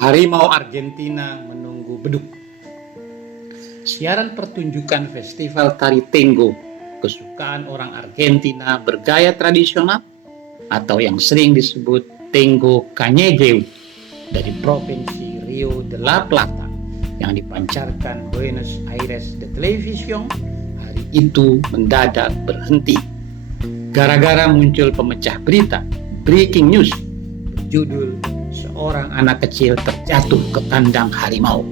Harimau Argentina menunggu beduk. Siaran pertunjukan festival tari tango kesukaan orang Argentina bergaya tradisional atau yang sering disebut tango callejero dari provinsi Rio de la Plata yang dipancarkan Buenos Aires de Television hari itu mendadak berhenti gara-gara muncul pemecah berita breaking news berjudul seorang anak kecil terjatuh ke kandang harimau.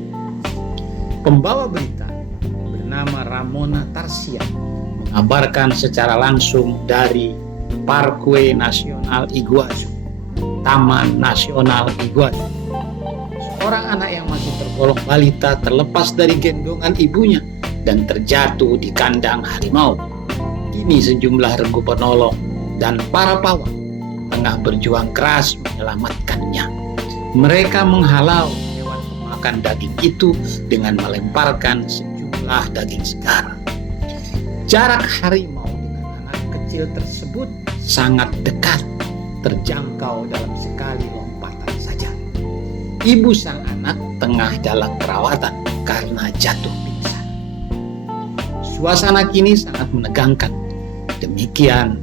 Pembawa berita bernama Ramona Tarsia mengabarkan secara langsung dari Parque Nacional Iguazu, Taman Nasional Iguazu. Seorang anak yang masih tergolong balita terlepas dari gendongan ibunya dan terjatuh di kandang harimau. Kini sejumlah regu penolong dan para pawang tengah berjuang keras menyelamatkannya. Mereka menghalau hewan pemakan daging itu dengan melemparkan sejumlah daging segar. Jarak harimau dengan anak kecil tersebut sangat dekat, terjangkau dalam sekali lompatan saja. Ibu sang anak tengah dalam perawatan karena jatuh pingsan. Suasana kini sangat menegangkan. Demikian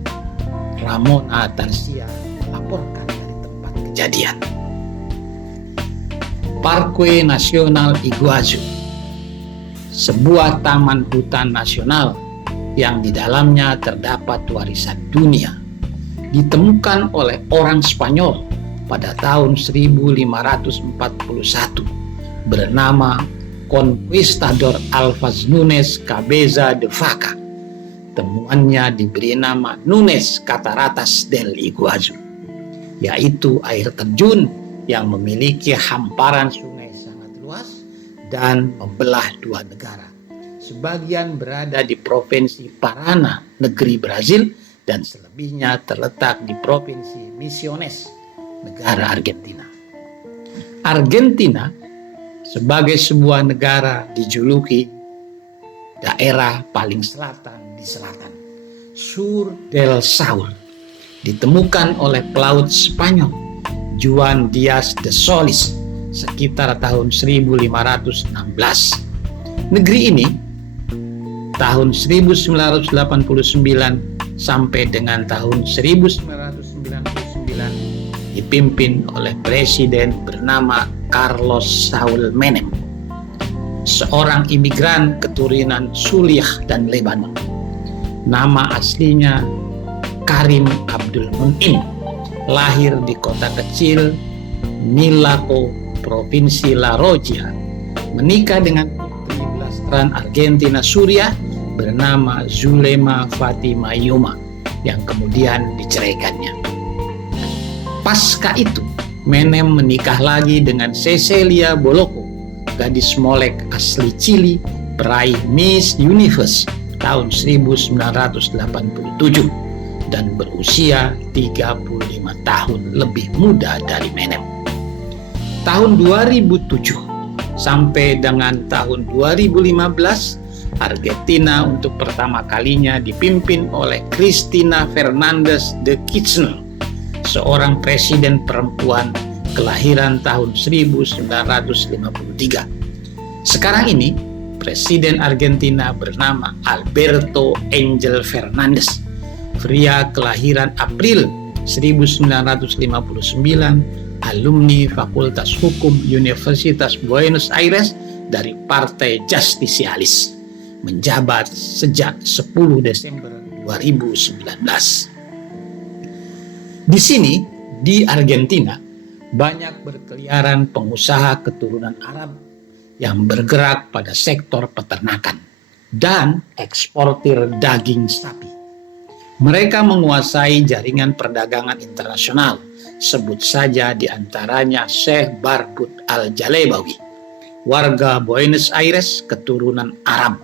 Ramona Tarsia melaporkan dari tempat kejadian. Parque Nacional Iguazu, sebuah taman hutan nasional yang di dalamnya terdapat warisan dunia, ditemukan oleh orang Spanyol pada tahun 1541 bernama Conquistador Alvas Nunes Cabeza de Vaca. Temuannya diberi nama Nunes Cataratas del Iguazu, yaitu air terjun yang memiliki hamparan sungai sangat luas dan membelah dua negara. Sebagian berada di Provinsi Paraná, negeri Brazil, dan selebihnya terletak di Provinsi Misiones, negara Argentina. Argentina sebagai sebuah negara dijuluki daerah paling selatan di selatan, Sur del Sur, ditemukan oleh pelaut Spanyol Juan Diaz de Solís sekitar tahun 1516. Negeri ini tahun 1989 sampai dengan tahun 1999 dipimpin oleh presiden bernama Carlos Saúl Menem, seorang imigran keturunan Suriah dan Lebanon. Nama aslinya Karim Abdul Mun'im, lahir di kota kecil Milaco, Provinsi La Rioja, menikah dengan putri blasteran Argentina Suriah bernama Zulema Fatima Yuma yang kemudian diceraikannya. Pasca itu, Menem menikah lagi dengan Cecilia Boloco, gadis Molek asli Chili, peraih Miss Universe tahun 1987 dan berusia 35 tahun lebih muda dari Menem. Tahun 2007 sampai dengan tahun 2015, Argentina untuk pertama kalinya dipimpin oleh Cristina Fernández de Kirchner, seorang presiden perempuan kelahiran tahun 1953. Sekarang ini, Presiden Argentina bernama Alberto Angel Fernandez, pria kelahiran April 1959, alumni Fakultas Hukum Universitas Buenos Aires dari Partai Justicialis, menjabat sejak 10 Desember 2019. Di sini, di Argentina, banyak berkeliaran pengusaha keturunan Arab yang bergerak pada sektor peternakan dan eksportir daging sapi. Mereka menguasai jaringan perdagangan internasional, sebut saja di antaranya Syekh Barbut Al-Jalebawi, warga Buenos Aires keturunan Arab.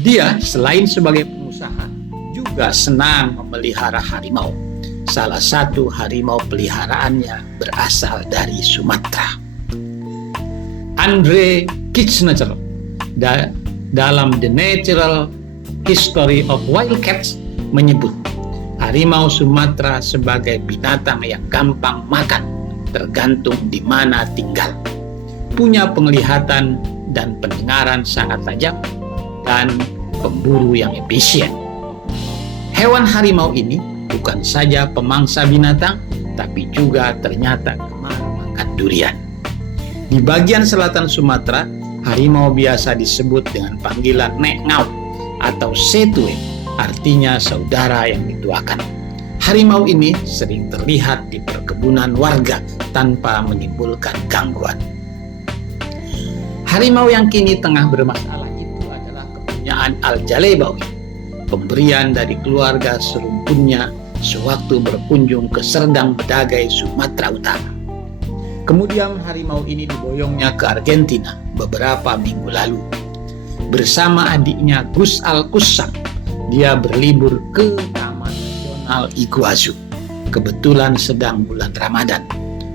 Dia selain sebagai pengusaha, juga senang memelihara harimau. Salah satu harimau peliharaannya berasal dari Sumatera. Andre Kirchner dalam The Natural History of Wildcats menyebut harimau Sumatera sebagai binatang yang gampang makan tergantung di mana tinggal. Punya penglihatan dan pendengaran sangat tajam dan pemburu yang efisien. Hewan harimau ini bukan saja pemangsa binatang, tapi juga ternyata gemar makan durian. Di bagian selatan Sumatera, harimau biasa disebut dengan panggilan nek ngau atau setue, artinya saudara yang dituakan. Harimau ini sering terlihat di perkebunan warga tanpa menimbulkan gangguan. Harimau yang kini tengah bermasalah itu adalah kepunyaan Al-Jalebawi, pemberian dari keluarga serumpunnya sewaktu berkunjung ke Serdang Bedagai, Sumatera Utara. Kemudian harimau ini diboyongnya ke Argentina beberapa minggu lalu. Bersama adiknya Gus Al-Kusang, dia berlibur ke Taman Nasional Iguazu. Kebetulan sedang bulan Ramadan.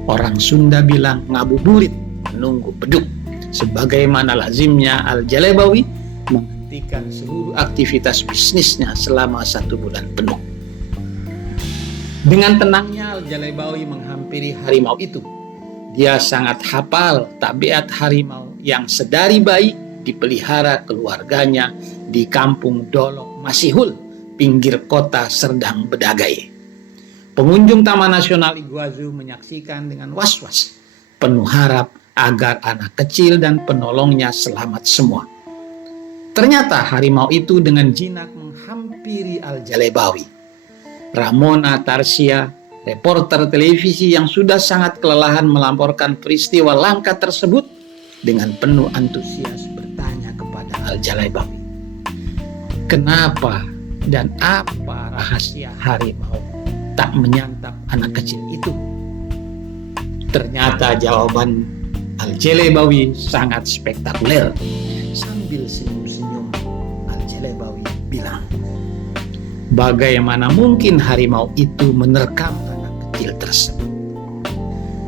Orang Sunda bilang ngabuburit, menunggu beduk. Sebagaimana lazimnya Al-Jalebawi menghentikan seluruh aktivitas bisnisnya selama 1 bulan penuh. Dengan tenangnya Al-Jalebawi menghampiri harimau itu. Dia sangat hafal tabiat harimau yang sedari bayi dipelihara keluarganya di Kampung Dolok Masihul, pinggir kota Serdang Bedagai. Pengunjung Taman Nasional Iguazu menyaksikan dengan was-was, penuh harap agar anak kecil dan penolongnya selamat semua. Ternyata harimau itu dengan jinak menghampiri Al-Jalebawi. Ramona Tarsia, reporter televisi yang sudah sangat kelelahan melaporkan peristiwa langka tersebut, dengan penuh antusias bertanya kepada Al-Jalebawi, kenapa dan apa rahasia harimau tak menyantap anak kecil itu? Ternyata jawaban Al-Jalebawi sangat spektakuler. Sambil senyum-senyum, Al-Jalebawi bilang, bagaimana mungkin harimau itu menerkam anak kecil tersebut?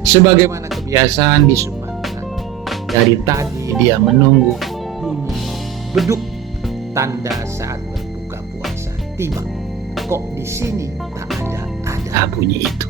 Sebagaimana kebiasaan di Sumatera, dari tadi dia menunggu bunyi beduk, tanda saat berbuka puasa tiba. Kok di sini tak ada bunyi itu?